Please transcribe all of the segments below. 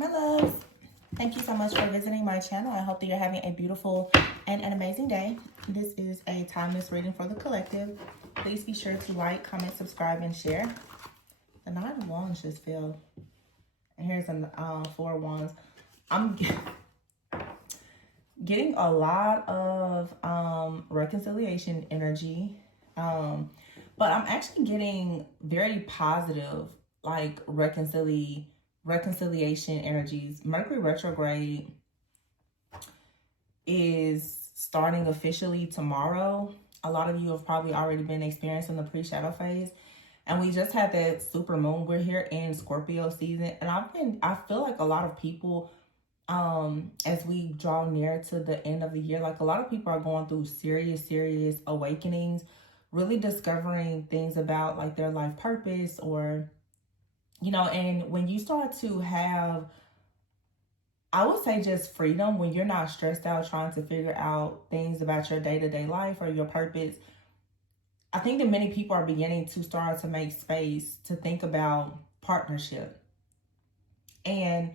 my loves. Thank you so much for visiting my channel. I hope that you're having a beautiful and an amazing day. This is a timeless reading for the collective. Please be sure to like, comment, subscribe, and share. The 9 of Wands just fell. And here's a 4 of Wands. I'm getting a lot of reconciliation energy. But I'm actually getting very positive, like reconciliation energies. Mercury retrograde is starting officially tomorrow. A lot of you have probably already been experiencing the pre-shadow phase. And we just had that super moon. We're here in Scorpio season. And I feel like a lot of people, as we draw near to the end of the year, like a lot of people are going through serious awakenings, really discovering things about like their life purpose, or, you know, and when you start to have, I would say, just freedom, when you're not stressed out trying to figure out things about your day-to-day life or your purpose, I think that many people are beginning to start to make space to think about partnership. And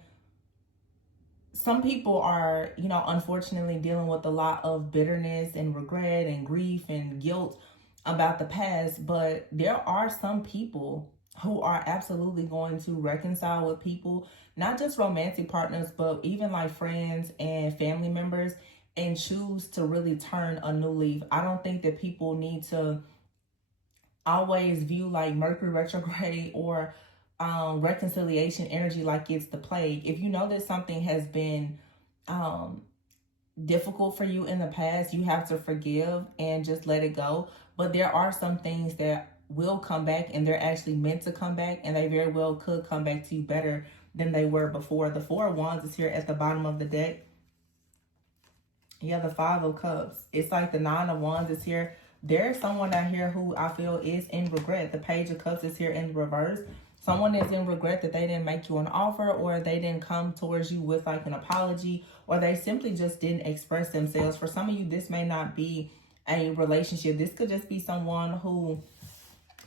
some people are, you know, unfortunately dealing with a lot of bitterness and regret and grief and guilt about the past, but there are some people who are absolutely going to reconcile with people, not just romantic partners, but even like friends and family members, and choose to really turn a new leaf. I don't think that people need to always view like Mercury retrograde or reconciliation energy like it's the plague. If you know that something has been difficult for you in the past, you have to forgive and just let it go. But there are some things that will come back, and they're actually meant to come back, and they very well could come back to you better than they were before. The 4 of Wands is here at the bottom of the deck. Yeah, the 5 of Cups. It's like the 9 of Wands is here. There's someone out here who I feel is in regret. The Page of Cups is here in reverse. Someone is in regret that they didn't make you an offer, or they didn't come towards you with like an apology, or they simply just didn't express themselves. For some of you, this may not be a relationship. This could just be someone who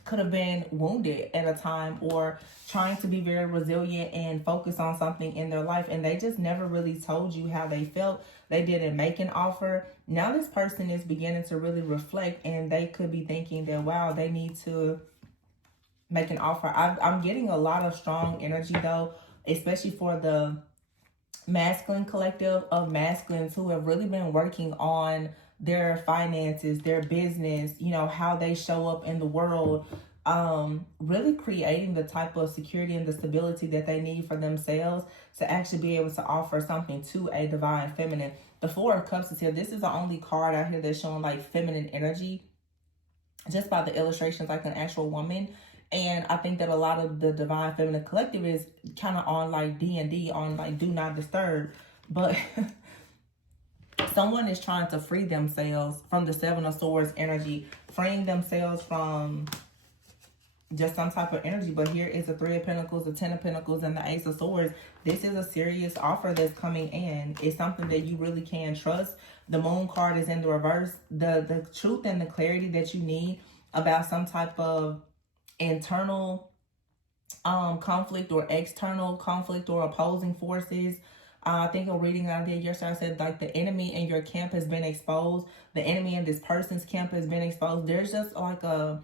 could have been wounded at a time, or trying to be very resilient and focus on something in their life, and they just never really told you how they felt. They didn't make an offer. Now this person is beginning to really reflect, and they could be thinking that, wow, they need to make an offer. I'm getting a lot of strong energy though, especially for the masculine collective, of masculines who have really been working on their finances, their business, you know, how they show up in the world, really creating the type of security and the stability that they need for themselves to actually be able to offer something to a divine feminine. The 4 of Cups is here. This is the only card out here that's showing like feminine energy, just by the illustrations, like an actual woman. And I think that a lot of the divine feminine collective is kind of on like D&D, on like do not disturb. But someone is trying to free themselves from the 7 of Swords energy, freeing themselves from just some type of energy. But here is the 3 of Pentacles, the 10 of Pentacles, and the Ace of Swords. This is a serious offer that's coming in. It's something that you really can trust. The Moon card is in the reverse. The truth and the clarity that you need about some type of internal conflict, or external conflict, or opposing forces. I think a reading I did yesterday, I said like the enemy in your camp has been exposed. The enemy in this person's camp has been exposed. There's just like a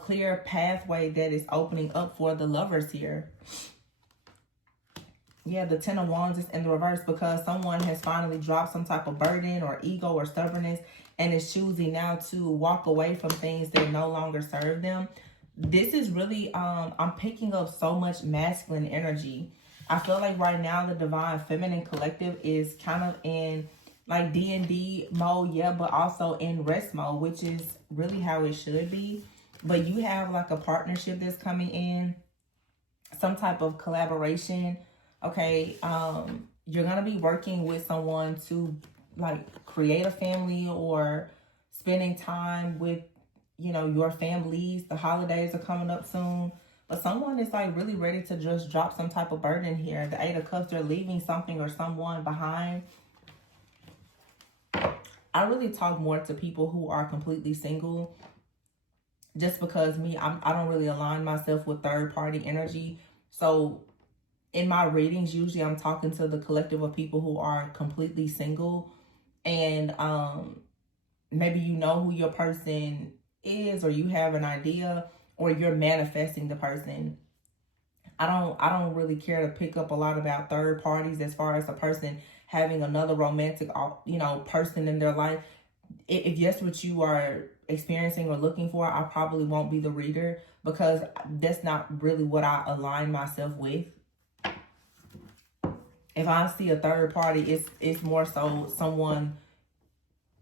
clear pathway that is opening up for the lovers here. Yeah, the 10 of Wands is in the reverse because someone has finally dropped some type of burden or ego or stubbornness, and is choosing now to walk away from things that no longer serve them. This is really, I'm picking up so much masculine energy. I feel like right now the divine feminine collective is kind of in like D&D mode, yeah, but also in rest mode, which is really how it should be. But you have like a partnership that's coming in, some type of collaboration. Okay, you're gonna be working with someone to like create a family, or spending time with, you know, your families. The holidays are coming up soon, but someone is like really ready to just drop some type of burden here. The 8 of Cups, they're leaving something or someone behind. I really talk more to people who are completely single, just because I don't really align myself with third party energy. So in my readings, usually I'm talking to the collective of people who are completely single, and maybe you know who your person is, or you have an idea, or you're manifesting the person. I don't really care to pick up a lot about third parties as far as a person having another romantic, person in their life. If that's what you are experiencing or looking for, I probably won't be the reader, because that's not really what I align myself with. If I see a third party, it's more so someone.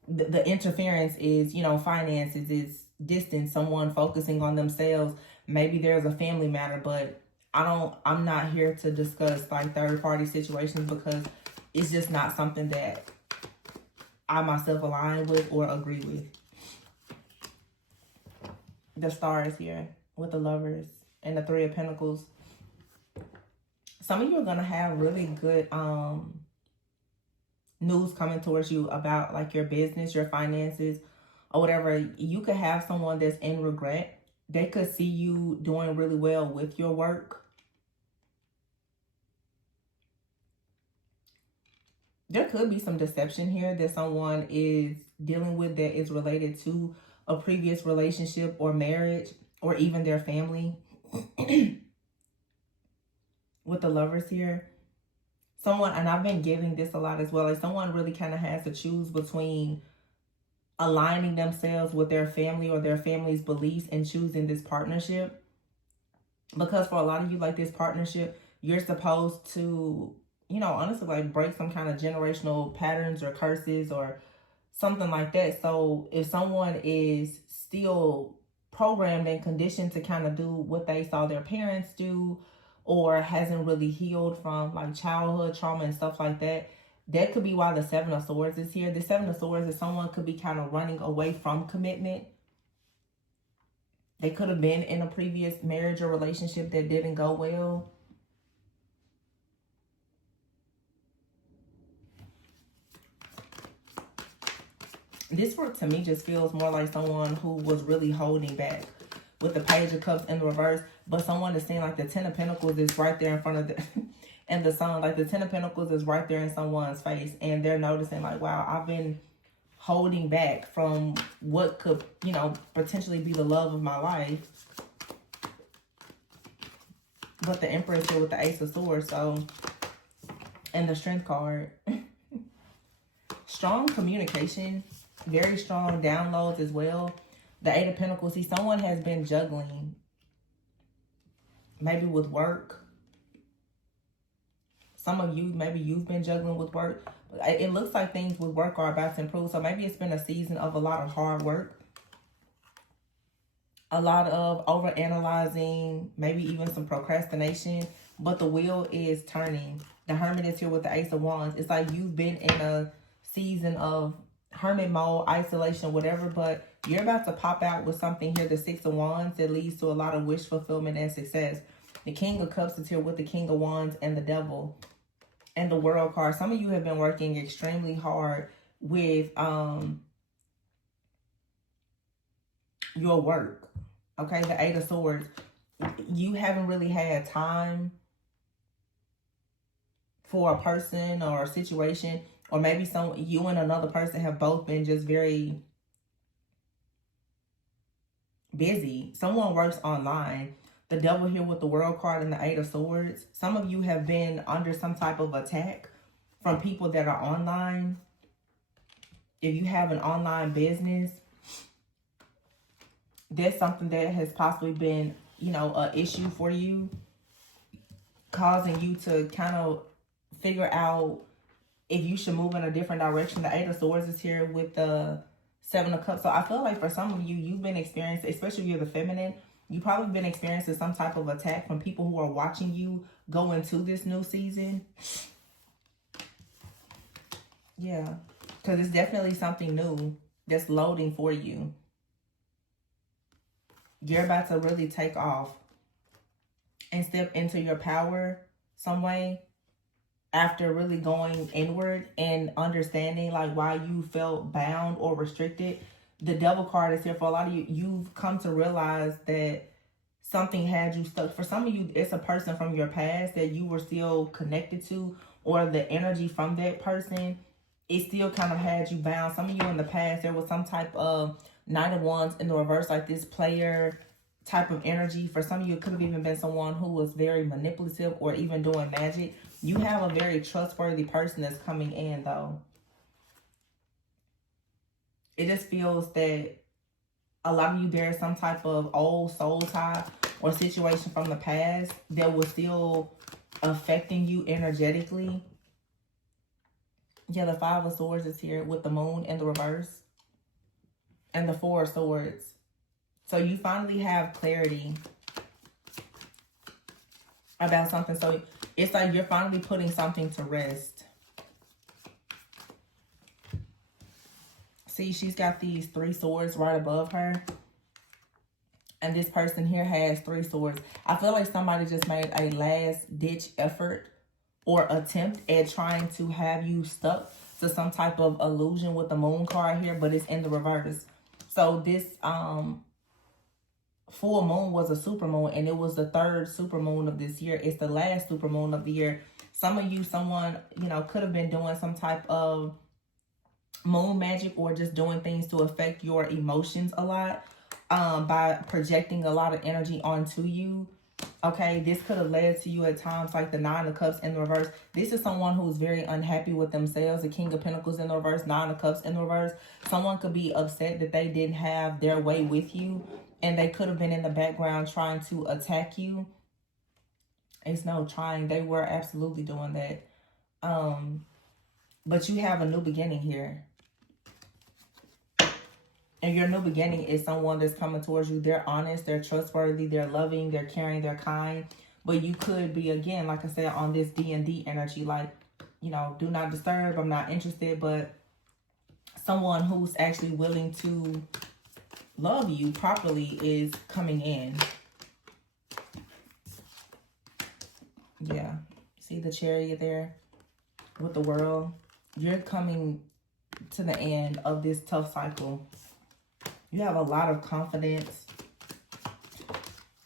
The interference is, finances, it's distance, someone focusing on themselves. Maybe there's a family matter, but I'm not here to discuss like third party situations, because it's just not something that I myself align with or agree with. The stars here with the Lovers and the Three of Pentacles. Some of you are going to have really good news coming towards you about like your business, your finances, or whatever. You could have someone that's in regret. They could see you doing really well with your work. There could be some deception here that someone is dealing with that is related to a previous relationship or marriage, or even their family. With the Lovers here. Someone, and I've been giving this a lot as well, like someone really kind of has to choose between aligning themselves with their family or their family's beliefs and choosing this partnership. Because for a lot of you, like this partnership, you're supposed to, honestly, like break some kind of generational patterns or curses or something like that. So if someone is still programmed and conditioned to kind of do what they saw their parents do, or hasn't really healed from like childhood trauma and stuff like that, that could be why the Seven of Swords is here. The Seven of Swords is someone could be kind of running away from commitment. They could have been in a previous marriage or relationship that didn't go well. This work to me just feels more like someone who was really holding back, with the Page of Cups in the reverse, but someone is seeing like the Ten of Pentacles is right there in front of the and the Sun, like the Ten of Pentacles is right there in someone's face, and they're noticing like, wow, I've been holding back from what could, potentially be the love of my life. But the Empress here with the Ace of Swords, so, and the Strength card. Strong communication, very strong downloads as well. The Eight of Pentacles, see, someone has been juggling, maybe with work. Some of you, maybe you've been juggling with work. It looks like things with work are about to improve. So maybe it's been a season of a lot of hard work. A lot of overanalyzing, maybe even some procrastination. But the wheel is turning. The Hermit is here with the Ace of Wands. It's like you've been in a season of hermit mode, isolation, whatever, but you're about to pop out with something here, the Six of Wands, that leads to a lot of wish fulfillment and success. The King of Cups is here with the King of Wands and the Devil and the World card. Some of you have been working extremely hard with your work. Okay, the Eight of Swords. You haven't really had time for a person or a situation, or maybe you and another person have both been just very busy. Someone works online. The Devil here with the World card and the Eight of Swords. Some of you have been under some type of attack from people that are online. If you have an online business, there's something that has possibly been, an issue for you, causing you to kind of figure out if you should move in a different direction. The Eight of Swords is here with the Seven of Cups. So I feel like for some of you, you've been experiencing, especially if you're the feminine, you've probably been experiencing some type of attack from people who are watching you go into this new season. Yeah, because it's definitely something new that's loading for you. You're about to really take off and step into your power some way, after really going inward and understanding like why you felt bound or restricted. The Devil card is here for a lot of you. You've come to realize that something had you stuck. For some of you, it's a person from your past that you were still connected to, or the energy from that person, it still kind of had you bound. Some of you in the past, there was some type of Knight of Wands in the reverse, like this player type of energy. For some of you, it could have even been someone who was very manipulative or even doing magic. You have a very trustworthy person that's coming in, though. It just feels that a lot of you, there is some type of old soul tie or situation from the past that was still affecting you energetically. Yeah, the Five of Swords is here with the Moon in the reverse. And the Four of Swords. So you finally have clarity about something. So it's like you're finally putting something to rest. See, she's got these 3 swords right above her. And this person here has 3 swords. I feel like somebody just made a last-ditch effort or attempt at trying to have you stuck to some type of illusion with the Moon card here, but it's in the reverse. So this full moon was a super moon, and it was the 3rd super moon of this year. It's the last super moon of the year. Some of you, someone, you know, could have been doing some type of moon magic or just doing things to affect your emotions a lot by projecting a lot of energy onto you. Okay, this could have led to you at times like the 9 of Cups in the reverse. This is someone who's very unhappy with themselves. The King of Pentacles in the reverse, 9 of Cups in the reverse. Someone could be upset that they didn't have their way with you, and they could have been in the background trying to attack you. It's no trying. They were absolutely doing that. But you have a new beginning here. And your new beginning is someone that's coming towards you. They're honest, they're trustworthy, they're loving, they're caring, they're kind. But you could be, again, like I said, on this D&D energy, like, you know, do not disturb, I'm not interested. But someone who's actually willing to love you properly is coming in. Yeah. See the Chariot there with the World? You're coming to the end of this tough cycle. You have a lot of confidence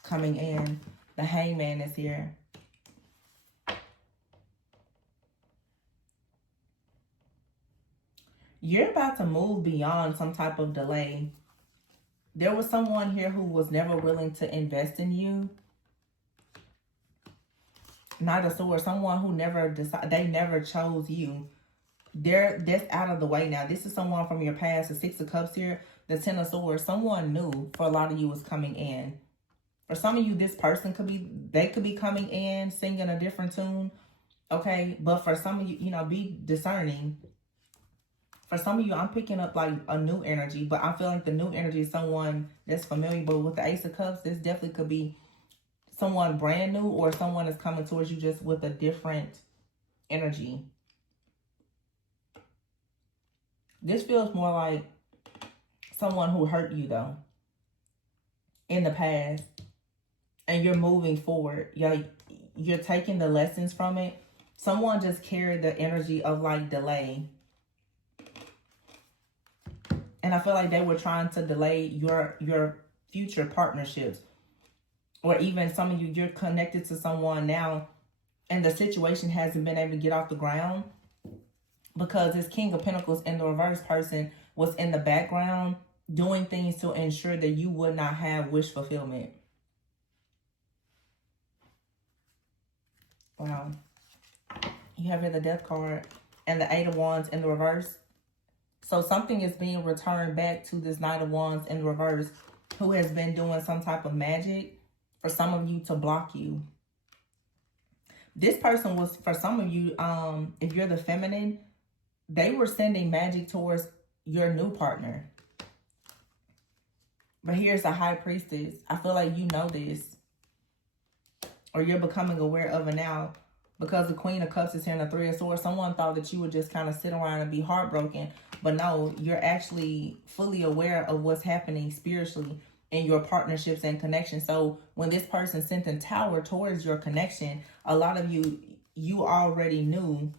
coming in. The Hangman is here. You're about to move beyond some type of delay. There was someone here who was never willing to invest in you. Knight of Swords, someone who never decided, they never chose you. That's out of the way now. This is someone from your past. The 6 of Cups here. The 10 of Swords, someone new for a lot of you is coming in. For some of you, this person could be coming in singing a different tune. Okay, but for some of you, you know, be discerning. For some of you, I'm picking up like a new energy, but I feel like the new energy is someone that's familiar. But with the Ace of Cups, this definitely could be someone brand new, or someone is coming towards you just with a different energy. This feels more like someone who hurt you, though, in the past, and you're moving forward. You're taking the lessons from it. Someone just carried the energy of like delay, and I feel like they were trying to delay your future partnerships, or even some of you, you're connected to someone now, and the situation hasn't been able to get off the ground because this King of Pentacles in the reverse person was in the background doing things to ensure that you would not have wish fulfillment. Wow. You have here the Death card and the 8 of Wands in the reverse. So something is being returned back to this Knight of Wands in the reverse who has been doing some type of magic for some of you to block you. This person was, for some of you, if you're the feminine, they were sending magic towards your new partner. But here's the High Priestess. I feel like you know this, or you're becoming aware of it now, because the Queen of Cups is here and the 3 of Swords. Someone thought that you would just kind of sit around and be heartbroken, but no, you're actually fully aware of what's happening spiritually in your partnerships and connections. So when this person sent a tower towards your connection, a lot of you already knew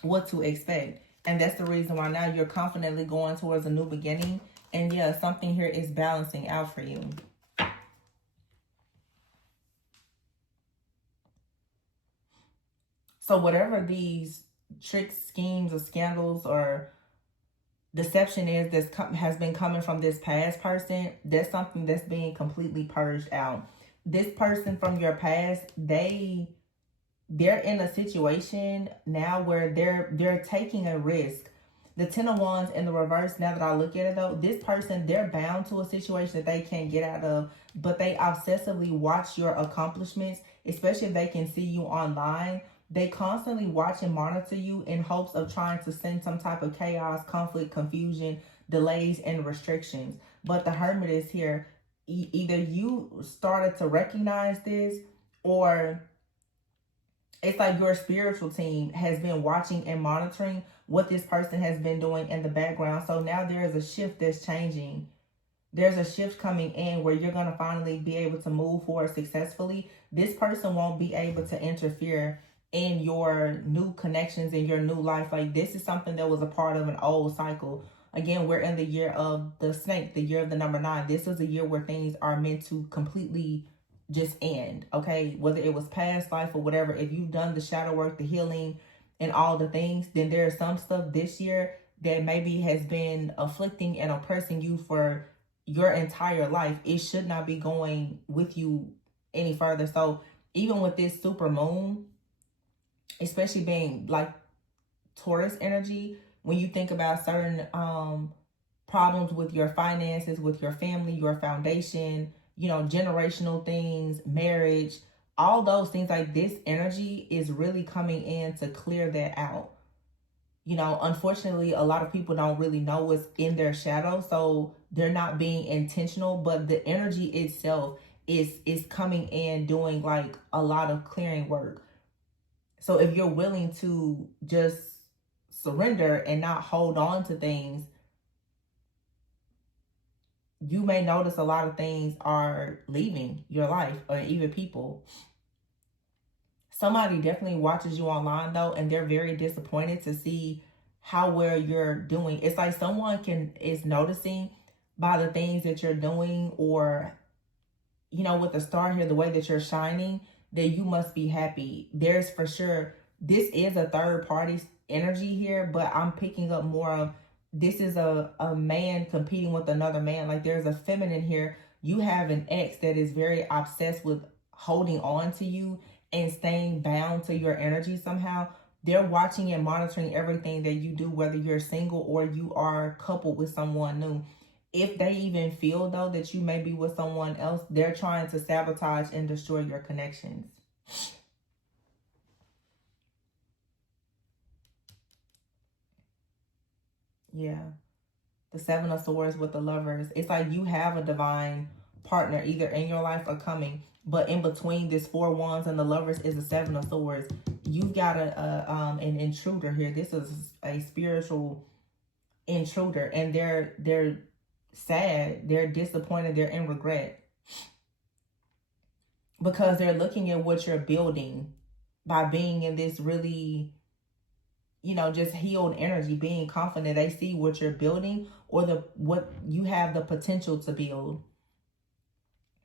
what to expect. And that's the reason why now you're confidently going towards a new beginning. And yeah, something here is balancing out for you. So whatever these tricks, schemes, or scandals or deception is has been coming from this past person, that's something that's being completely purged out. This person from your past, they're in a situation now where they're taking a risk. The Ten of Wands in the reverse, now that I look at it though, this person, they're bound to a situation that they can't get out of, but they obsessively watch your accomplishments, especially if they can see you online. They constantly watch and monitor you in hopes of trying to send some type of chaos, conflict, confusion, delays, and restrictions. But the Hermit is here. Either you started to recognize this, or it's like your spiritual team has been watching and monitoring what this person has been doing in the background. So now there is a shift that's changing. There's a shift coming in where you're going to finally be able to move forward successfully. This person won't be able to interfere in your new connections, in your new life. Like, this is something that was a part of an old cycle. Again, we're in the year of the snake, the year of the number 9. This is a year where things are meant to completely just end, okay? Whether it was past life or whatever, if you've done the shadow work, the healing, and all the things, then there's some stuff this year that maybe has been afflicting and oppressing you for your entire life. It should not be going with you any further. So even with this super moon, especially being like Taurus energy, when you think about certain problems with your finances, with your family, your foundation, you know, generational things, marriage, all those things, like this energy is really coming in to clear that out. You know, unfortunately, a lot of people don't really know what's in their shadow, so they're not being intentional, but the energy itself is coming in doing like a lot of clearing work. So if you're willing to just surrender and not hold on to things, you may notice a lot of things are leaving your life, or even people. Somebody definitely watches you online though, and they're very disappointed to see how well you're doing. It's like someone is noticing by the things that you're doing, or, you know, with the star here, the way that you're shining, that you must be happy. There's for sure, this is a third party energy here, but I'm picking up more of this is a man competing with another man. Like, there's a feminine here. You have an ex that is very obsessed with holding on to you and staying bound to your energy somehow. They're watching and monitoring everything that you do, whether you're single or you are coupled with someone new. If they even feel though that you may be with someone else, they're trying to sabotage and destroy your connections. Yeah. The Seven of Swords with the Lovers. It's like you have a divine partner either in your life or coming. But in between this Four Wands and the Lovers is the Seven of Swords. You've got an intruder here. This is a spiritual intruder. And they're sad. They're disappointed. They're in regret. Because they're looking at what you're building by being in this really, you know, just healed energy, being confident. They see what you're building, or what you have the potential to build.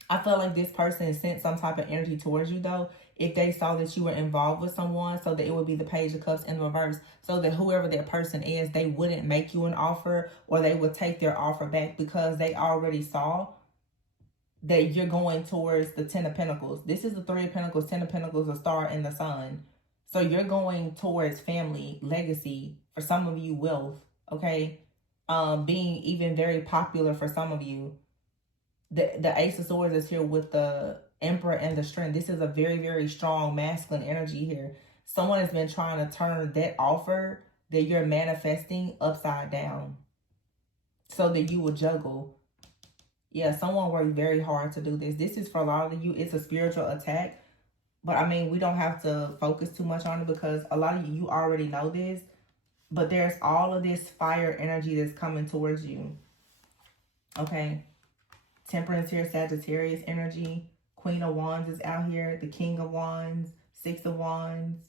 I feel like this person sent some type of energy towards you though, if they saw that you were involved with someone, so that it would be the Page of Cups in reverse, so that whoever that person is, they wouldn't make you an offer, or they would take their offer back, because they already saw that you're going towards the Ten of Pentacles. This is the Three of Pentacles, Ten of Pentacles, a star, and the Sun. So you're going towards family, legacy, for some of you, wealth, okay? Being even very popular for some of you. The Ace of Swords is here with the Emperor and the Strength. This is a very, very strong masculine energy here. Someone has been trying to turn that offer that you're manifesting upside down so that you will juggle. Yeah, someone worked very hard to do this. This is for a lot of you. It's a spiritual attack. But I mean, we don't have to focus too much on it, because a lot of you already know this. But there's all of this fire energy that's coming towards you. Okay. Temperance here, Sagittarius energy. Queen of Wands is out here. The King of Wands. Six of Wands.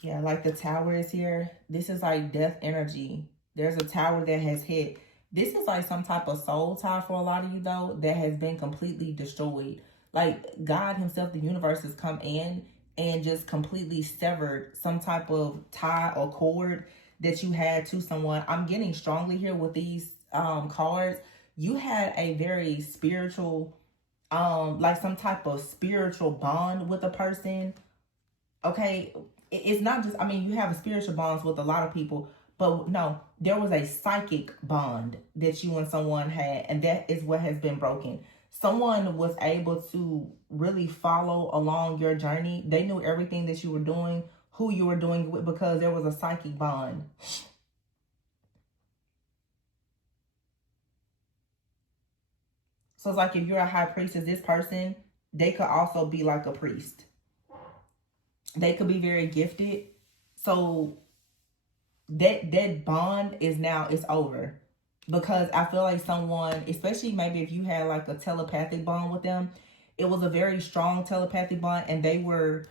Yeah, like the Tower is here. This is like death energy. There's a tower that has hit. This is like some type of soul tie for a lot of you though, that has been completely destroyed. Like God himself, the universe, has come in and just completely severed some type of tie or cord that you had to someone. I'm getting strongly here with these cards. You had a very spiritual, like some type of spiritual bond with a person. Okay, it's not just, I mean, you have spiritual bonds with a lot of people, but no, there was a psychic bond that you and someone had, and that is what has been broken. Someone was able to really follow along your journey. They knew everything that you were doing, who you were doing it with, because there was a psychic bond. So it's like if you're a high priestess, this person, they could also be like a priest. They could be very gifted. So that bond is now, it's over. Because I feel like someone, especially maybe if you had like a telepathic bond with them, it was a very strong telepathic bond, and they were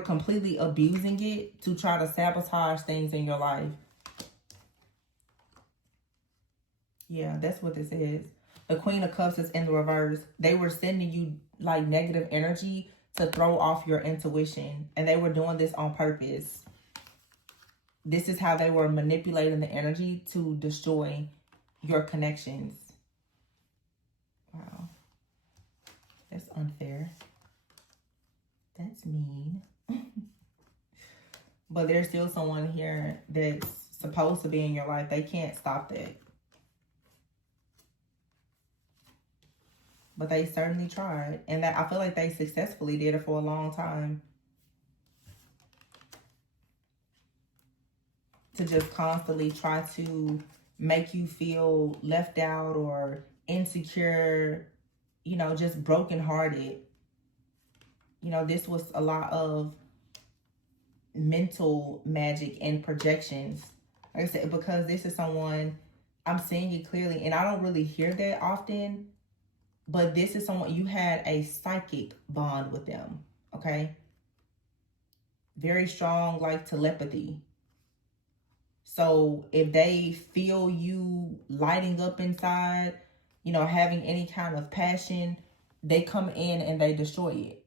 completely abusing it to try to sabotage things in your life. Yeah, that's what this is. The Queen of Cups is in the reverse. They were sending you like negative energy to throw off your intuition, and they were doing this on purpose. This is how they were manipulating the energy to destroy your connections. Wow. That's unfair. That's mean. But there's still someone here that's supposed to be in your life. They can't stop that. But they certainly tried. And that, I feel like they successfully did it for a long time. To just constantly try to make you feel left out or insecure, you know, just brokenhearted. You know, this was a lot of mental magic and projections. Like I said, because this is someone, I'm seeing it clearly, and I don't really hear that often, but this is someone, you had a psychic bond with them, okay? Very strong, like telepathy. So if they feel you lighting up inside, you know, having any kind of passion, they come in and they destroy it.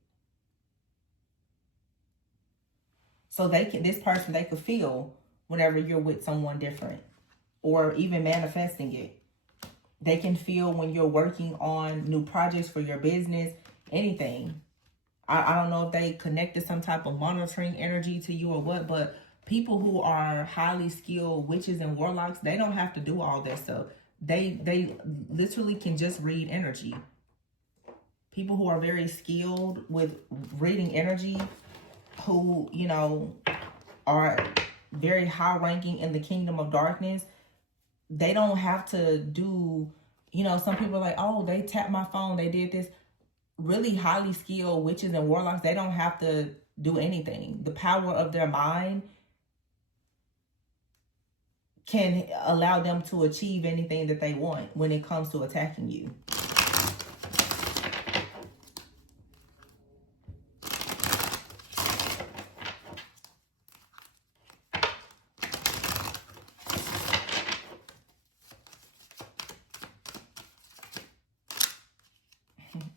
So they can, this person, they could feel whenever you're with someone different, or even manifesting it. They can feel when you're working on new projects for your business, anything. I don't know if they connected some type of monitoring energy to you or what, but people who are highly skilled witches and warlocks, they don't have to do all that stuff. They literally can just read energy. People who are very skilled with reading energy, who, you know, are very high ranking in the kingdom of darkness, they don't have to do, you know, some people are like, oh, they tapped my phone, they did this. Really highly skilled witches and warlocks, they don't have to do anything. The power of their mind can allow them to achieve anything that they want when it comes to attacking you.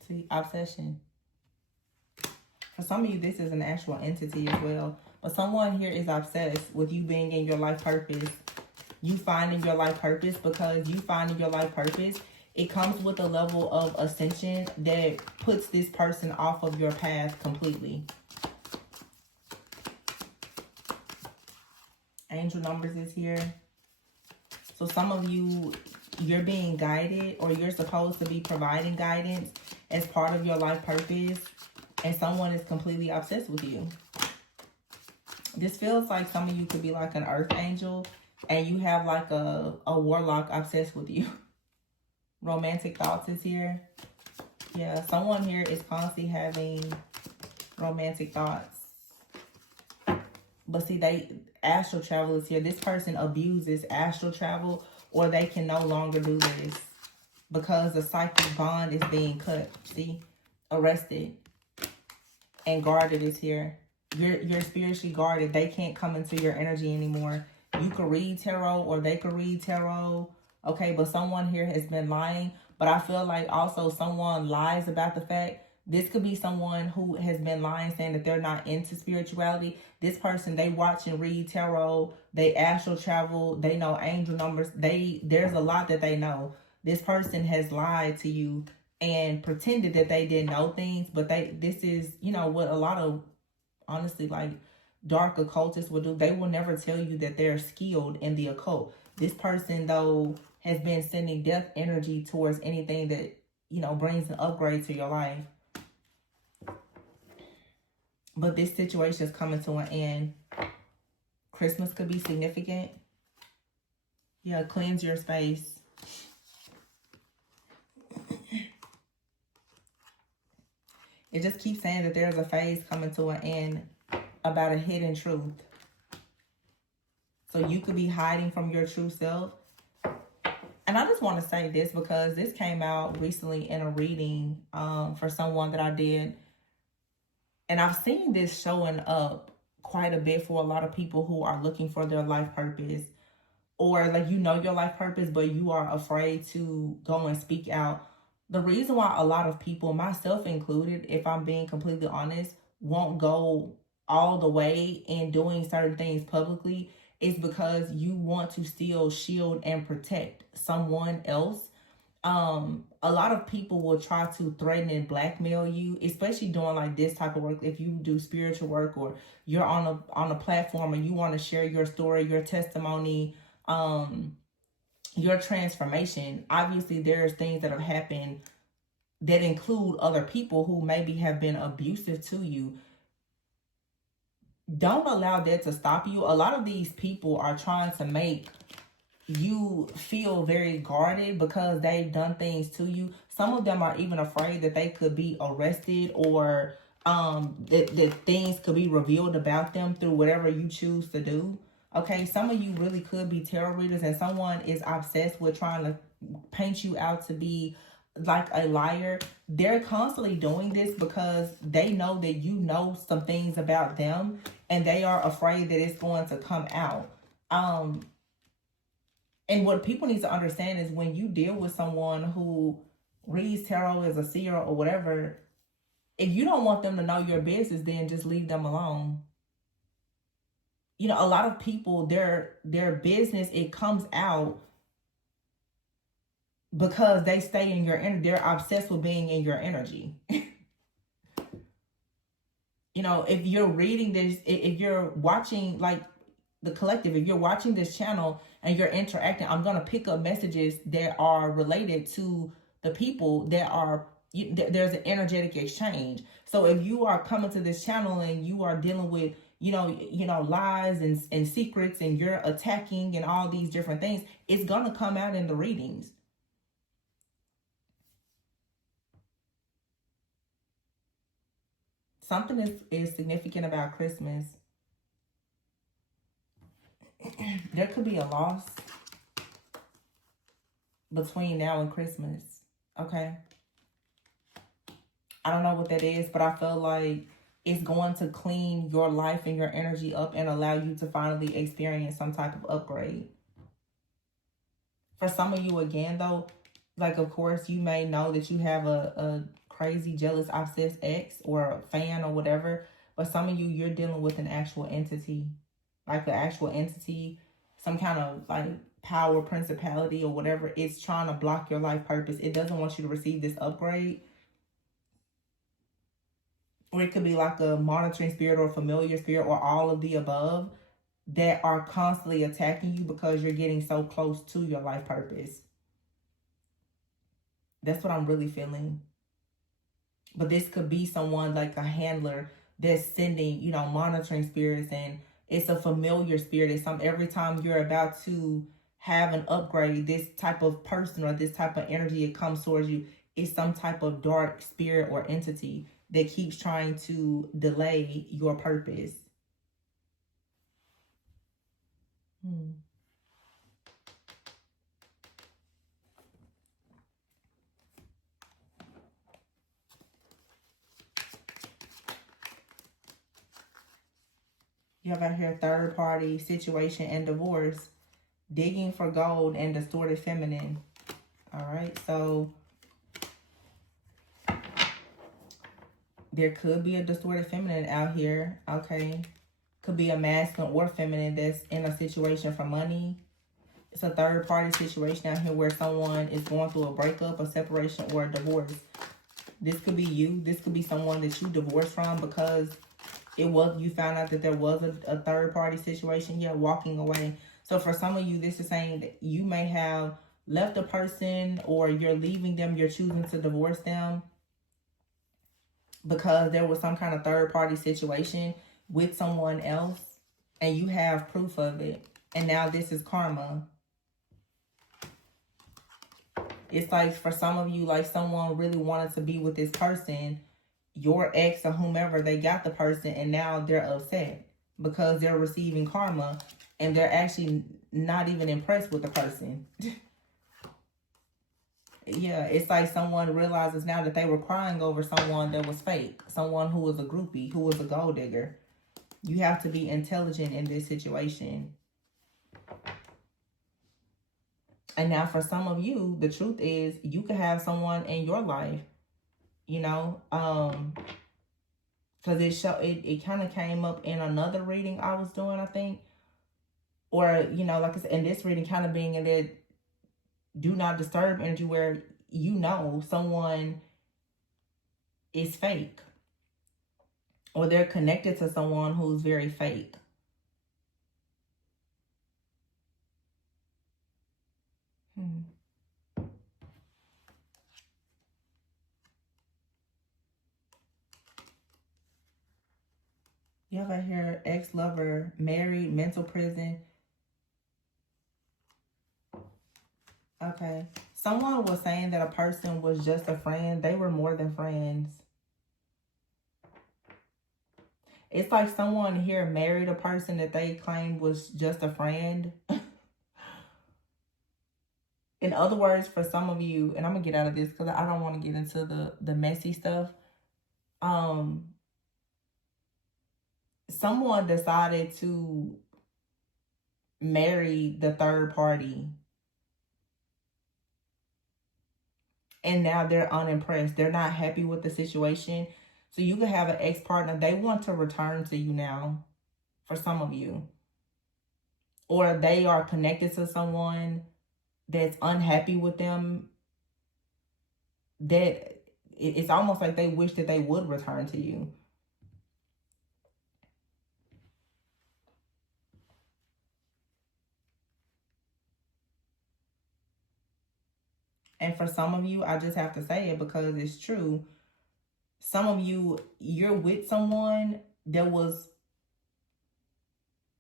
See, obsession. For some of you, this is an actual entity as well. But someone here is obsessed with you being in your life purpose. You finding your life purpose, because you finding your life purpose, it comes with a level of ascension that puts this person off of your path completely. Angel numbers is here. So some of you, you're being guided, or you're supposed to be providing guidance as part of your life purpose, and someone is completely obsessed with you. This feels like some of you could be like an earth angel, and you have like a warlock obsessed with you. Romantic thoughts is here. Yeah, someone here is constantly having romantic thoughts. But see, astral travel is here. This person abuses astral travel, or they can no longer do this because the psychic bond is being cut. See, arrested and guarded is here. You're spiritually guarded. They can't come into your energy anymore. You could read tarot, or they could read tarot. Okay, but someone here has been lying. But I feel like also someone lies about the fact This could be someone who has been lying, saying that they're not into spirituality. This person, they watch and read tarot, they astral travel, they know angel numbers. There's a lot that they know. This person has lied to you and pretended that they didn't know things, but this is, you know, what a lot of, honestly, like, dark occultists will do. They will never tell you that they're skilled in the occult. This person, though, has been sending death energy towards anything that, you know, brings an upgrade to your life. But this situation is coming to an end. Christmas could be significant. Yeah, cleanse your space. It just keeps saying that there's a phase coming to an end about a hidden truth. So you could be hiding from your true self. And I just want to say this because this came out recently in a reading for someone that I did. And I've seen this showing up quite a bit for a lot of people who are looking for their life purpose. Or like, you know your life purpose, but you are afraid to go and speak out. The reason why a lot of people, myself included, if I'm being completely honest, won't go all the way in doing certain things publicly is because you want to still shield and protect someone else. A lot of people will try to threaten and blackmail you, especially doing like this type of work. If you do spiritual work or you're on a platform and you want to share your story, your testimony, your transformation, obviously there's things that have happened that include other people who maybe have been abusive to you. Don't allow that to stop you. A lot of these people are trying to make you feel very guarded because they've done things to you. Some of them are even afraid that they could be arrested or that things could be revealed about them through whatever you choose to do. Okay, some of you really could be tarot readers and someone is obsessed with trying to paint you out to be like a liar. They're constantly doing this because they know that you know some things about them and they are afraid that it's going to come out. And what people need to understand is when you deal with someone who reads tarot as a seer or whatever, if you don't want them to know your business, then just leave them alone. You know, a lot of people, their business, it comes out because they stay in your energy. They're obsessed with being in your energy. You know, if you're reading this, if you're watching like the collective, if you're watching this channel and you're interacting, I'm going to pick up messages that are related to the people that are, there's an energetic exchange. So if you are coming to this channel and you are dealing with, you know, lies and secrets and you're attacking and all these different things, it's going to come out in the readings. Something is significant about Christmas. There could be a loss between now and Christmas. Okay. I don't know what that is, but I feel like it's going to clean your life and your energy up and allow you to finally experience some type of upgrade. For some of you, again, though, like, of course, you may know that you have a crazy, jealous, obsessed ex or a fan or whatever. But some of you, you're dealing with an actual entity. Like an actual entity, some kind of like power, principality or whatever. It's trying to block your life purpose. It doesn't want you to receive this upgrade. Or it could be like a monitoring spirit or a familiar spirit or all of the above that are constantly attacking you because you're getting so close to your life purpose. That's what I'm really feeling. But this could be someone like a handler that's sending, you know, monitoring spirits, and it's a familiar spirit. It's every time you're about to have an upgrade, this type of person or this type of energy, it comes towards you. It's some type of dark spirit or entity that keeps trying to delay your purpose. You have out here third party, situation, and divorce. Digging for gold and distorted feminine. All right, so There could be a distorted feminine out here. Okay. Could be a masculine or feminine that's in a situation for money. It's a third party situation out here where someone is going through a breakup, a separation, or a divorce. This could be you. This could be someone that you divorced from because you found out that there was a third party situation. Yeah, walking away. So for some of you, this is saying that you may have left a person, or you're leaving them, you're choosing to divorce them because there was some kind of third party situation with someone else, and you have proof of it. And now this is karma. It's like for some of you, like someone really wanted to be with this person, your ex or whomever, they got the person, and now they're upset because they're receiving karma and they're actually not even impressed with the person. Yeah, it's like someone realizes now that they were crying over someone that was fake, someone who was a groupie, who was a gold digger. You have to be intelligent in this situation. And now for some of you, the truth is you could have someone in your life, you know, because it kind of came up in another reading I was doing, I think. Or, you know, like I said, in this reading kind of being in that do not disturb energy where you know someone is fake, or they're connected to someone who's very fake. You have right here, ex-lover, married, mental prison. Okay. Someone was saying that a person was just a friend. They were more than friends. It's like someone here married a person that they claimed was just a friend. In other words, for some of you, and I'm going to get out of this because I don't want to get into the messy stuff. Someone decided to marry the third party. And now they're unimpressed. They're not happy with the situation. So you could have an ex-partner. They want to return to you now, for some of you. Or they are connected to someone that's unhappy with them. That it's almost like they wish that they would return to you. And for some of you, I just have to say it because it's true. Some of you, you're with someone that was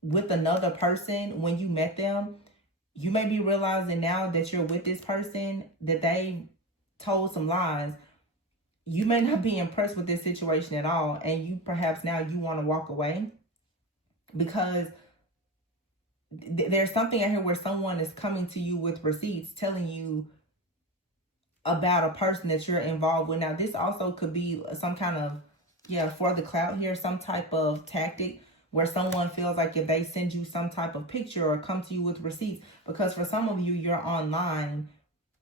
with another person when you met them. You may be realizing now that you're with this person that they told some lies. You may not be impressed with this situation at all. And you perhaps now you want to walk away because there's something out here where someone is coming to you with receipts telling you about a person that you're involved with. Now, this also could be some kind of, for the clout here, some type of tactic where someone feels like if they send you some type of picture or come to you with receipts, because for some of you, you're online,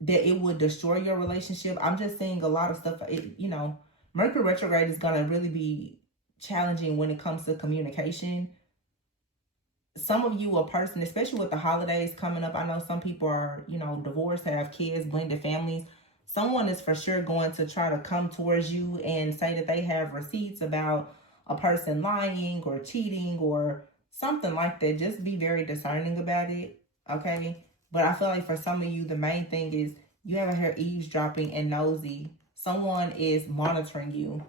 that it would destroy your relationship. I'm just seeing a lot of stuff. Mercury retrograde is going to really be challenging when it comes to communication. Some of you, a person, especially with the holidays coming up, I know some people are, divorced, have kids, blended families. Someone is for sure going to try to come towards you and say that they have receipts about a person lying or cheating or something like that. Just be very discerning about it, okay? But I feel like for some of you, the main thing is you have her eavesdropping and nosy. Someone is monitoring you,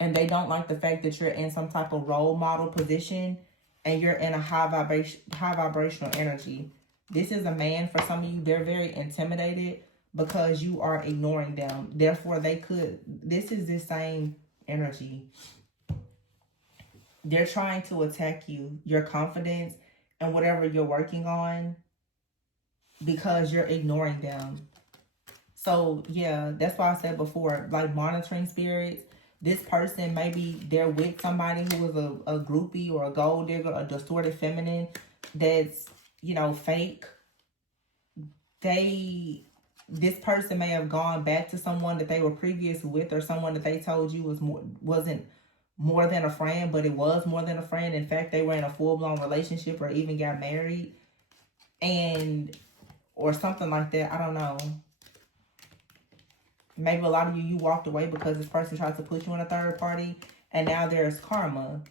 and they don't like the fact that you're in some type of role model position and you're in a high vibrational energy. This is a man. For some of you, they're very intimidated because you are ignoring them. Therefore, this is the same energy. They're trying to attack you, your confidence, and whatever you're working on because you're ignoring them. So, that's why I said before, like monitoring spirits. This person, maybe they're with somebody who is a groupie or a gold digger, a distorted feminine that's, fake. this person may have gone back to someone that they were previous with, or someone that they told you wasn't more than a friend, but it was more than a friend. In fact, they were in a full-blown relationship or even got married, and or something like that. I don't know. Maybe a lot of you walked away because this person tried to put you in a third party, and now there's karma.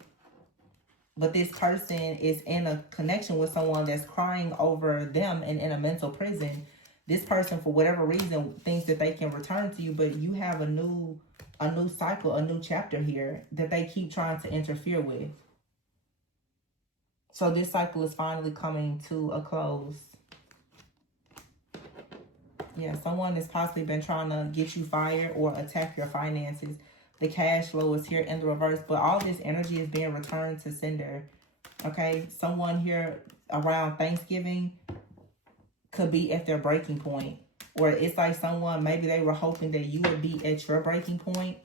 But this person is in a connection with someone that's crying over them and in a mental prison. This person, for whatever reason, thinks that they can return to you, but you have a new cycle, a new chapter here that they keep trying to interfere with. So this cycle is finally coming to a close. Yeah, someone has possibly been trying to get you fired or attack your finances. The cash flow is here in the reverse, but all this energy is being returned to sender. Okay, someone here around Thanksgiving could be at their breaking point. Or it's like someone, maybe they were hoping that you would be at your breaking point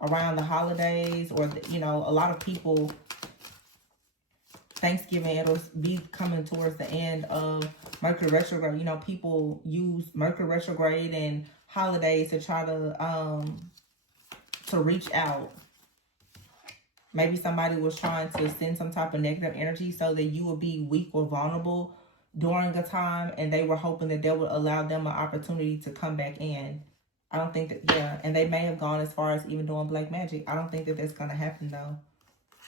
around the holidays. Or, you know, a lot of people, Thanksgiving, it'll be coming towards the end of Mercury retrograde. You know, people use Mercury retrograde and holidays to try to reach out. Maybe somebody was trying to send some type of negative energy so that you would be weak or vulnerable during a time, and they were hoping that would allow them an opportunity to come back in. I don't think that, yeah, and they may have gone as far as even doing black magic. I don't think that that's going to happen, though.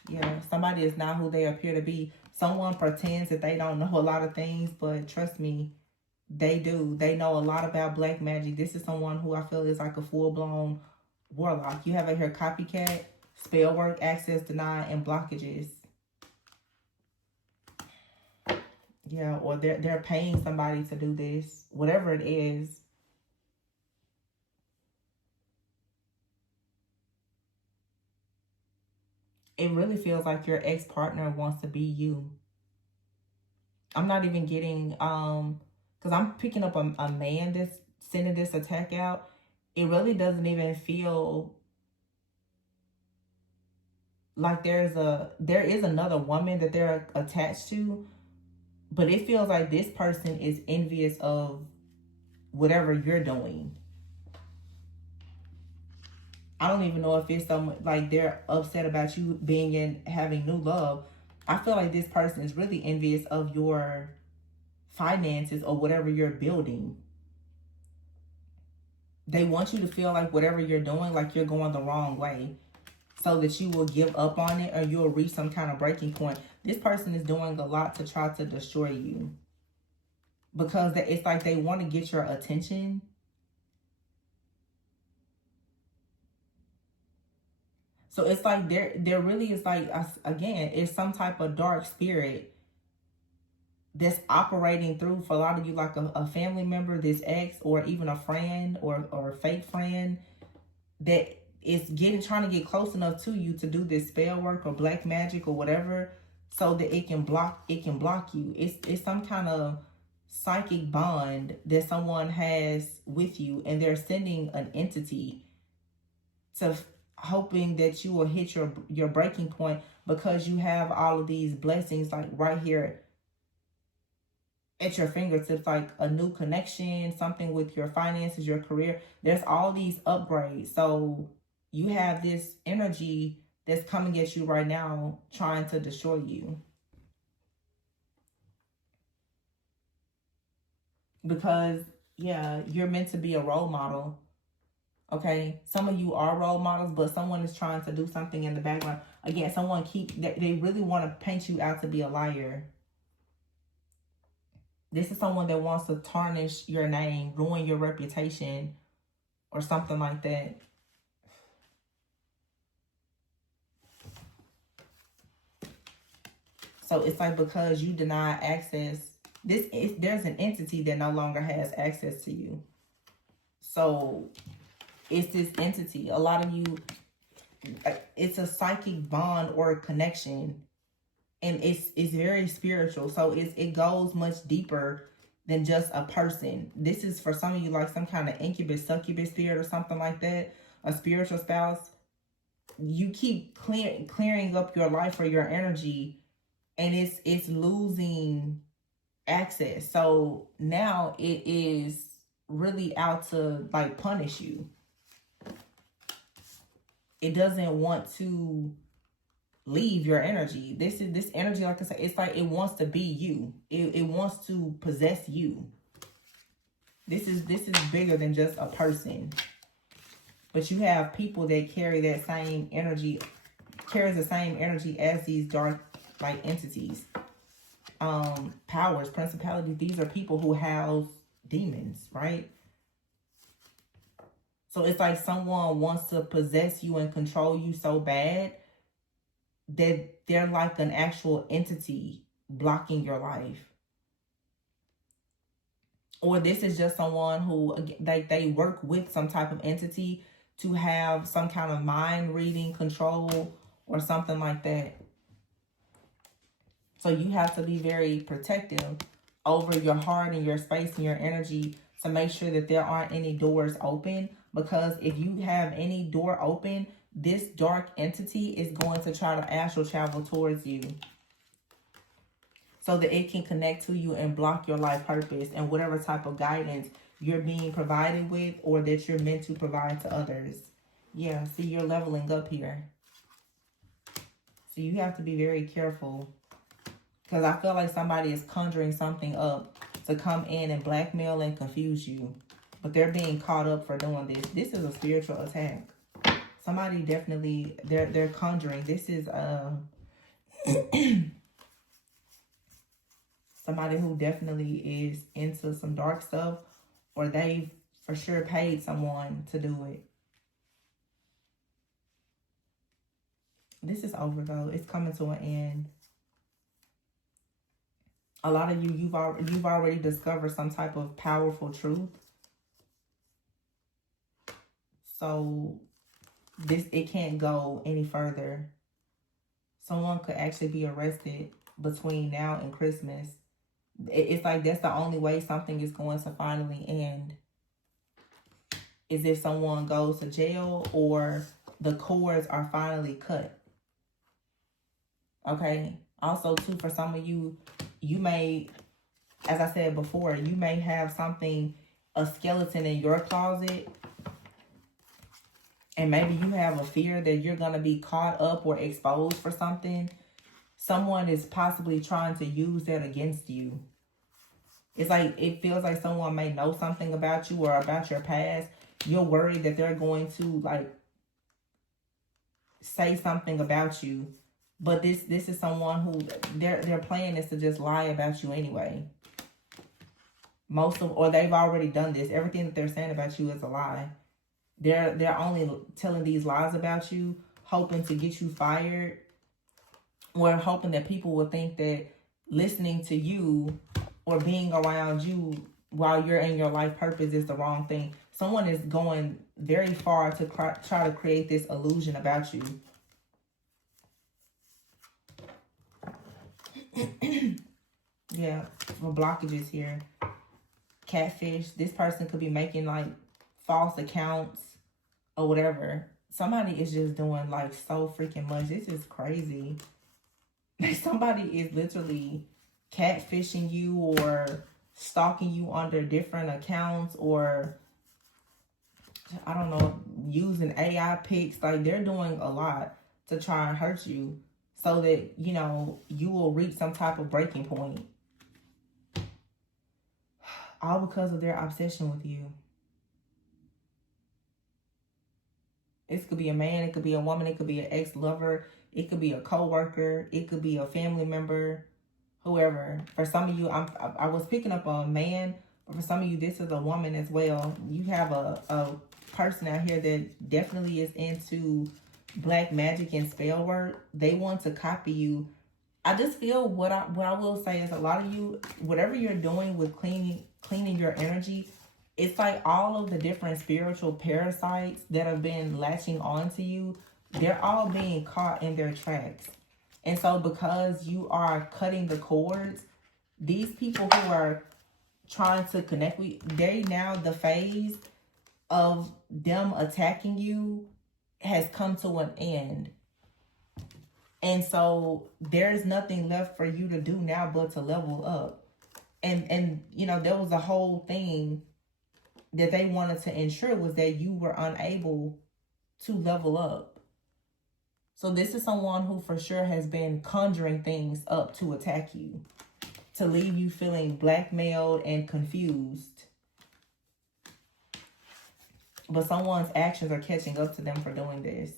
Yeah, somebody is not who they appear to be. Someone pretends that they don't know a lot of things, but trust me, they do. They know a lot about black magic. This is someone who I feel is like a full-blown warlock. You have here copycat, spell work, access denied, and blockages. Yeah, or they're paying somebody to do this, whatever it is. It really feels like your ex-partner wants to be you. I'm not even getting, because I'm picking up a man that's sending this attack out. It really doesn't even feel like there is another woman that they're attached to, but it feels like this person is envious of whatever you're doing. I don't even know if it's someone like they're upset about you being in having new love. I feel like this person is really envious of your finances or whatever you're building. They want you to feel like whatever you're doing, like you're going the wrong way, so that you will give up on it or you'll reach some kind of breaking point. This person is doing a lot to try to destroy you, because it's like they want to get your attention. So it's like there really is like, again, it's some type of dark spirit that's operating through, for a lot of you, like a family member, this ex, or even a friend or a fake friend that is trying to get close enough to you to do this spell work or black magic or whatever, so that it can block you. It's some kind of psychic bond that someone has with you, and they're sending an entity to hoping that you will hit your breaking point, because you have all of these blessings like right here at your fingertips, like a new connection, something with your finances, your career. There's all these upgrades. So you have this energy that's coming at you right now, trying to destroy you. Because, yeah, you're meant to be a role model. Okay, some of you are role models, but someone is trying to do something in the background. Again, they really want to paint you out to be a liar. This is someone that wants to tarnish your name, ruin your reputation, or something like that. So it's like, because you deny access, there's an entity that no longer has access to you. So it's this entity. A lot of you, it's a psychic bond or a connection, and it's very spiritual. So it goes much deeper than just a person. This is for some of you like some kind of incubus, succubus spirit or something like that, a spiritual spouse. You keep clearing up your life or your energy, and it's losing access. So now it is really out to like punish you. It doesn't want to leave your energy. This energy, like I said, it's like it wants to be you. It wants to possess you. This is bigger than just a person. But you have people that carry that same energy, carries the same energy as these dark like entities. Powers, principalities, these are people who house demons, right? So it's like someone wants to possess you and control you so bad that they're like an actual entity blocking your life. Or this is just someone who, like, they work with some type of entity to have some kind of mind reading control or something like that. So you have to be very protective over your heart and your space and your energy to make sure that there aren't any doors open. Because if you have any door open, this dark entity is going to try to astral travel towards you so that it can connect to you and block your life purpose and whatever type of guidance you're being provided with or that you're meant to provide to others. Yeah, see, you're leveling up here. So you have to be very careful, because I feel like somebody is conjuring something up to come in and blackmail and confuse you. But they're being caught up for doing this. This is a spiritual attack. Somebody definitely, they're conjuring. This is somebody who definitely is into some dark stuff, or they for sure paid someone to do it. This is over though. It's coming to an end. A lot of you, you've already discovered some type of powerful truth. So it can't go any further. Someone could actually be arrested between now and Christmas. It's like that's the only way something is going to finally end. Is if someone goes to jail or the cords are finally cut. Okay. Also, too, for some of you, you may, as I said before, you may have something, a skeleton in your closet. And maybe you have a fear that you're going to be caught up or exposed for something. Someone is possibly trying to use that against you. It's like, it feels like someone may know something about you or about your past. You're worried that they're going to, like, say something about you. But this is someone who, their plan is to just lie about you anyway. Or they've already done this. Everything that they're saying about you is a lie. They're only telling these lies about you, hoping to get you fired, or hoping that people will think that listening to you or being around you while you're in your life purpose is the wrong thing. Someone is going very far to try to create this illusion about you. Yeah, for blockages here. Catfish. This person could be making like false accounts or whatever. Somebody is just doing like so freaking much. This is crazy. Somebody is literally catfishing you or stalking you under different accounts, or I don't know, using AI pics. Like, they're doing a lot to try and hurt you so that, you know, you will reach some type of breaking point. All because of their obsession with you. It could be a man, it could be a woman, it could be an ex-lover, it could be a co-worker, it could be a family member, whoever. For some of you, I was picking up a man, but for some of you, this is a woman as well. You have a person out here that definitely is into black magic and spell work. They want to copy you. I just feel what I will say is a lot of you, whatever you're doing with cleaning your energy, it's like all of the different spiritual parasites that have been latching on to you, they're all being caught in their tracks. And so because you are cutting the cords, these people who are trying to connect with you, the phase of them attacking you has come to an end. And so there's nothing left for you to do now but to level up. And you know, there was a whole thing that they wanted to ensure was that you were unable to level up. So this is someone who for sure has been conjuring things up to attack you, to leave you feeling blackmailed and confused. But someone's actions are catching up to them for doing this.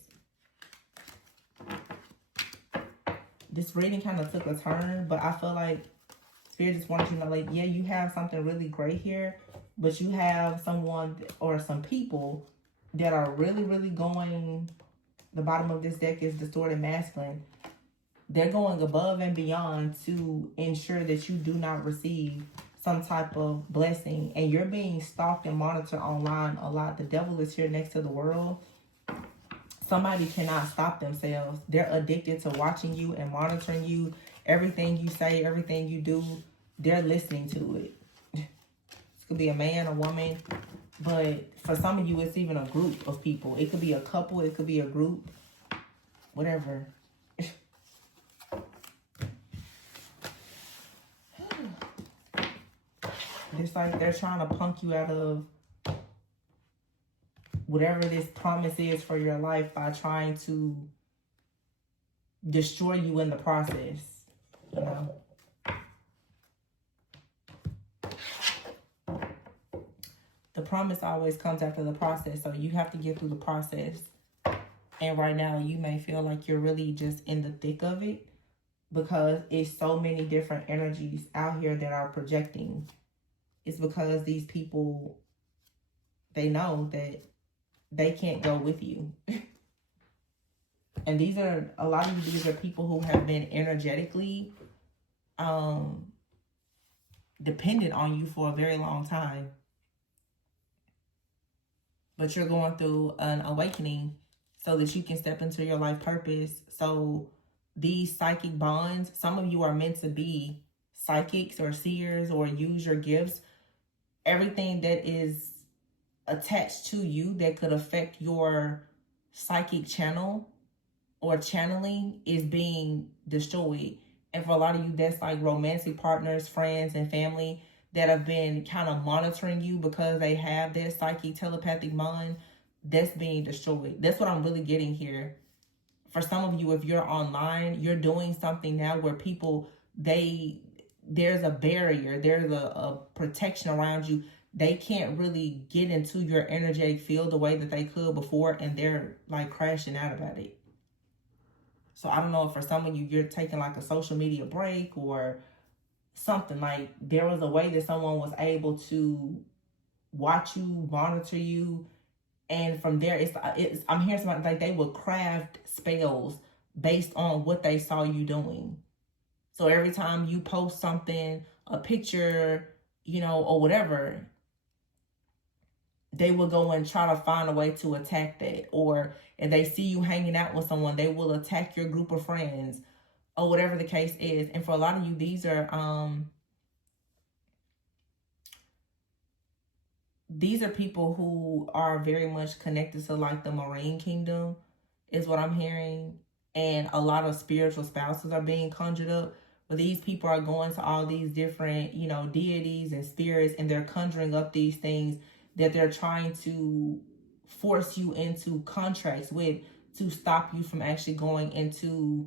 This reading kind of took a turn, but I feel like Spirit just wanted you to know, like, yeah, you have something really great here, but you have someone or some people that are really, really going, the bottom of this deck is distorted masculine. They're going above and beyond to ensure that you do not receive some type of blessing. And you're being stalked and monitored online a lot. The devil is here next to the world. Somebody cannot stop themselves. They're addicted to watching you and monitoring you. Everything you say, everything you do, they're listening to it. This could be a man, a woman. But for some of you, it's even a group of people. It could be a couple. It could be a group. Whatever. It's like they're trying to punk you out of whatever this promise is for your life by trying to destroy you in the process. You know? The promise always comes after the process, so you have to get through the process. And right now, you may feel like you're really just in the thick of it because it's so many different energies out here that are projecting. It's because these people, they know that they can't go with you. And these are, a lot of these are people who have been energetically dependent on you for a very long time. But you're going through an awakening so that you can step into your life purpose. So these psychic bonds, some of you are meant to be psychics or seers or use your gifts. Everything that is attached to you that could affect your psychic channel or channeling is being destroyed. And for a lot of you, that's like romantic partners, friends, and family that have been kind of monitoring you because they have their psychic telepathic mind. That's being destroyed. That's what I'm really getting here. For some of you, if you're online, you're doing something now where people, there's a barrier, there's a protection around you. They can't really get into your energetic field the way that they could before, and they're like crashing out about it. So I don't know if for some of you, you're taking like a social media break or something. Like there was a way that someone was able to watch you, monitor you, and from there, it's I'm hearing something like they would craft spells based on what they saw you doing. So every time you post something, a picture, you know, or whatever, they will go and try to find a way to attack that. Or if they see you hanging out with someone, they will attack your group of friends or whatever the case is. And for a lot of you, these are people who are very much connected to like the marine kingdom is what I'm hearing. And a lot of spiritual spouses are being conjured up. But these people are going to all these different, you know, deities and spirits, and they're conjuring up these things that they're trying to force you into contracts with to stop you from actually going into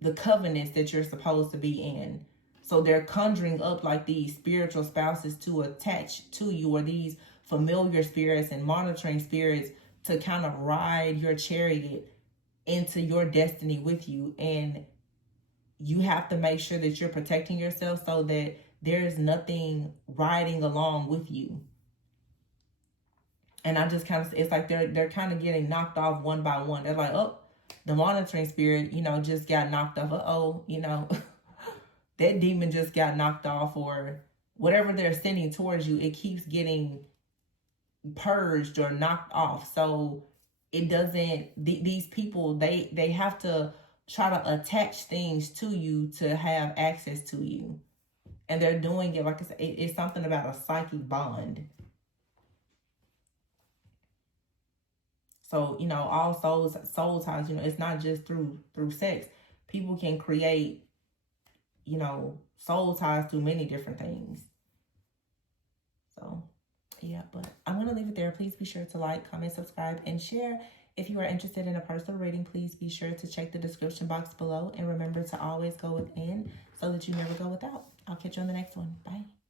the covenants that you're supposed to be in. So they're conjuring up like these spiritual spouses to attach to you, or these familiar spirits and monitoring spirits to kind of ride your chariot into your destiny with you. And you have to make sure that you're protecting yourself so that there's nothing riding along with you. And I just kind of, it's like they're kind of getting knocked off one by one. They're like, oh, the monitoring spirit, you know, just got knocked off. Uh-oh, you know, that demon just got knocked off, or whatever they're sending towards you, it keeps getting purged or knocked off. So it doesn't, these people, they have to try to attach things to you to have access to you. And they're doing it, like I said, it's something about a psychic bond. So, you know, all soul ties, you know, it's not just through sex. People can create, you know, soul ties through many different things. So, yeah, but I'm going to leave it there. Please be sure to like, comment, subscribe, and share. If you are interested in a personal reading, please be sure to check the description box below. And remember to always go within so that you never go without. I'll catch you on the next one. Bye.